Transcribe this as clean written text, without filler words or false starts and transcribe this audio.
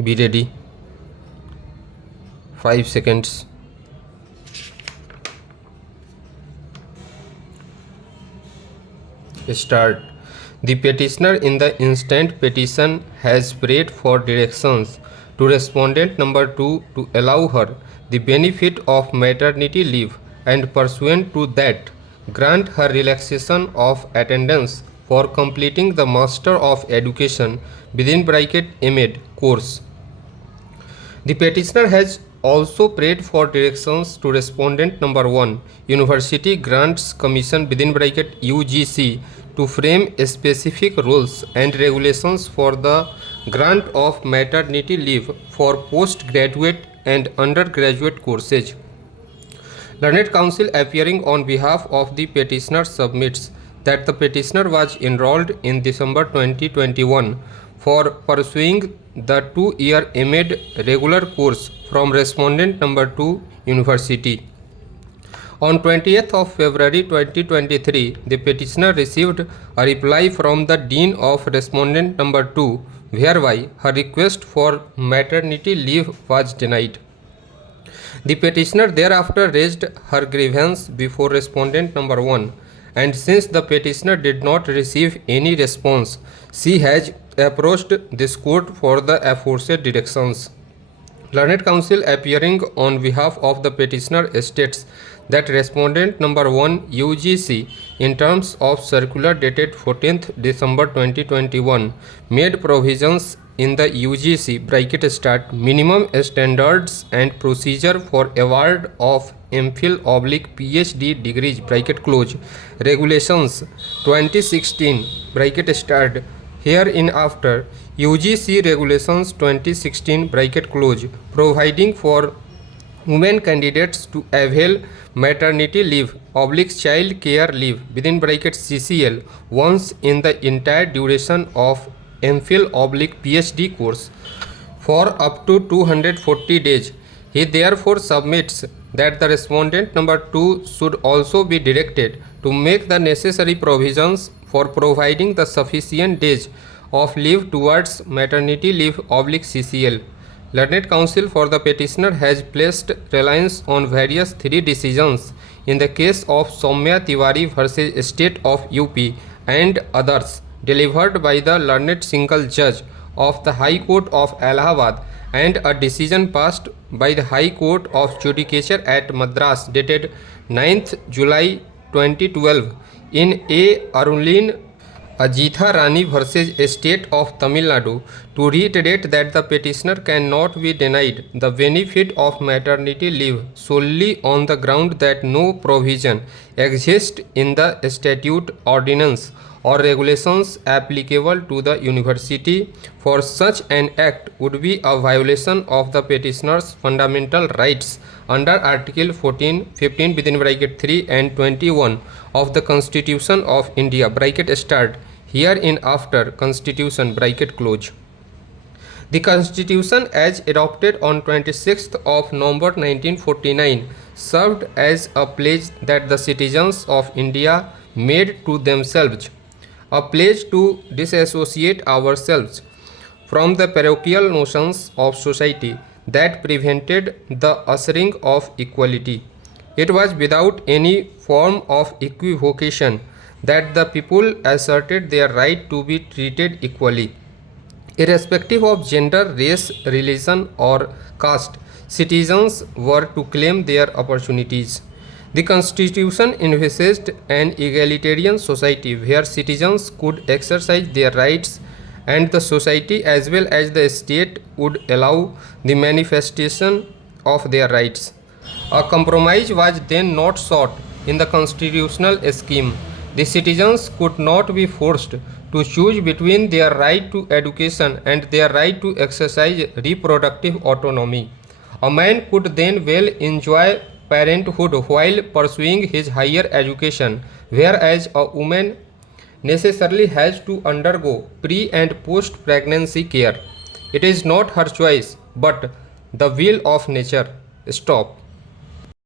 Be ready. 5 seconds. Start. The petitioner in the instant petition has prayed for directions to respondent number 2 to allow her the benefit of maternity leave and pursuant to that grant her relaxation of attendance for completing the Master of Education within bracket MEd course. The petitioner has also prayed for directions to respondent number 1 University Grants Commission within bracket UGC to frame specific rules and regulations for the grant of maternity leave for postgraduate and undergraduate courses. Learned Counsel appearing on behalf of the petitioner submits that the petitioner was enrolled in December 2021 for pursuing the 2-year MEd regular course from respondent number 2 University. On 20th of February 2023, the petitioner received a reply from the Dean of respondent number 2 whereby her request for maternity leave was denied. The petitioner thereafter raised her grievance before respondent number 1, and since the petitioner did not receive any response, she has approached this court for the aforesaid directions. Learned Counsel appearing on behalf of the petitioner states that respondent number 1 UGC in terms of circular dated 14th December 2021 made provisions in the UGC bracket start minimum standards and procedure for award of MPhil/PhD degrees bracket close regulations 2016 bracket start hereinafter UGC regulations 2016 bracket close providing for women candidates to avail maternity leave/child care leave within bracket CCL once in the entire duration of MPhil/PhD course for up to 240 days. He therefore submits that the respondent number 2 should also be directed to make the necessary provisions for providing the sufficient days of leave towards maternity leave/CCL. Learned Counsel for the petitioner has placed reliance on various 3 decisions in the case of Soumya Tiwari versus State of UP and others delivered by the learned single judge of the High Court of Allahabad and a decision passed by the High Court of Judicature at Madras dated 9th July 2012 in A. Arulin Ajitha Rani versus State of Tamil Nadu to reiterate that the petitioner cannot be denied the benefit of maternity leave solely on the ground that no provision exists in the statute, ordinance or regulations applicable to the university. For such an act would be a violation of the petitioner's fundamental rights under Article 15 within bracket 3 and 21 of the Constitution of India bracket start hereinafter Constitution bracket close. The Constitution as adopted on 26th of November 1949 served as a pledge that the citizens of India made to themselves, a pledge to disassociate ourselves from the parochial notions of society that prevented the ushering of equality. It was without any form of equivocation that the people asserted their right to be treated equally. Irrespective of gender, race, religion or caste, citizens were to claim their opportunities. The Constitution envisaged an egalitarian society where citizens could exercise their rights and the society as well as the state would allow the manifestation of their rights. A compromise was then not sought in the constitutional scheme. The citizens could not be forced to choose between their right to education and their right to exercise reproductive autonomy. A man could then well enjoy parenthood while pursuing his higher education, whereas a woman necessarily has to undergo pre- and post-pregnancy care. It is not her choice, but the will of nature. Stop.